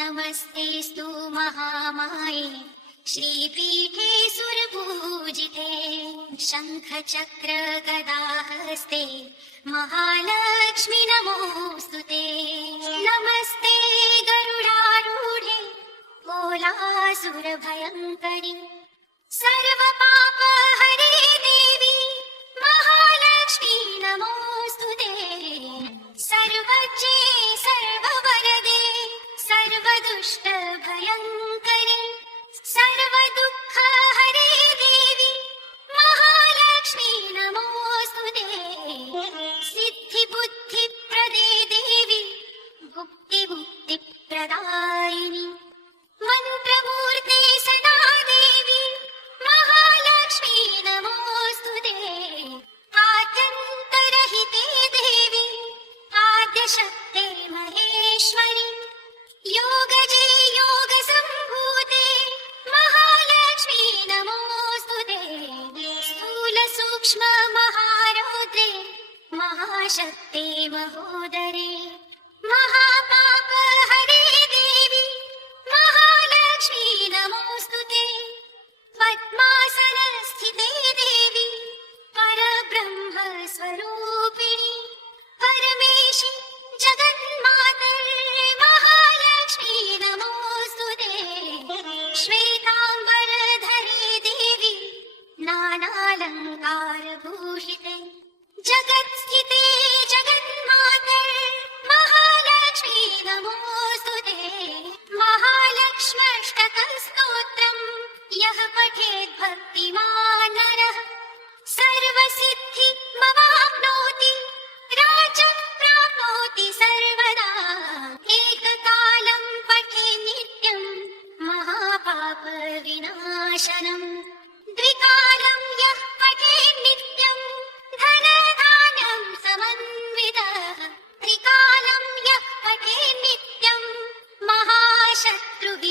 नमस्तेऽस्तु महामाये श्रीपीठे सुरपूजिते शङ्खचक्र गदाहस्ते महालक्ष्मि नमोऽस्तु ते। नमस्ते गरुडारूढे कोलासुरभयङ्करि सर्वपापहरे देवी महालक्ष्मी नमोऽस्तु ते। सर्वज्ञे सर्ववरदे सर्वदुष्टभयङ्करि सर्वदुःखहरे देवी महालक्ष्मी नमोऽस्तु ते। सिद्धिबुद्धिप्रदे देवी भुक्तिमुक्तिप्रदायिनि मन्त्रमूर्ते सदा देवी महालक्ष्मी नमोऽस्तु ते। आद्यन्तरहिते देवी आद्यशक्ते महेश्वरि योगजे योगसम्भूते महालक्ष्मी नमोऽस्तु ते। स्थूलसूक्ष्म महारौद्रे महाशक्ते महोदरे महापापहरे देवी महालक्ष्मी नमोऽस्तु ते। पद्मासनस्थिते देवी परब्रह्म स्वरूपिणि परमेशि जगन्मातर् महालक्ष्मी नमोऽस्तु ते। श्वेताम्बरधरे देवी नानालङ्कारभूषिते जगत्स्थिते जगन्मातर् महालक्ष्मी नमोऽस्तु ते। महालक्ष्म्यष्टकस्तोत्रम् यः पठेत् भक्तिमान् नरः सर्वसिद्धिमवाप्नोति राज्यं प्राप्नोति सर्वदा। एककालं पठेत् नित्यं महापापविनाशनम् द्विकालं यः पठेत् नित्यं धनधान्यं समन्वितः त्रिकालं यः पठेत् नित्यं महाशत्रुविनाशनम्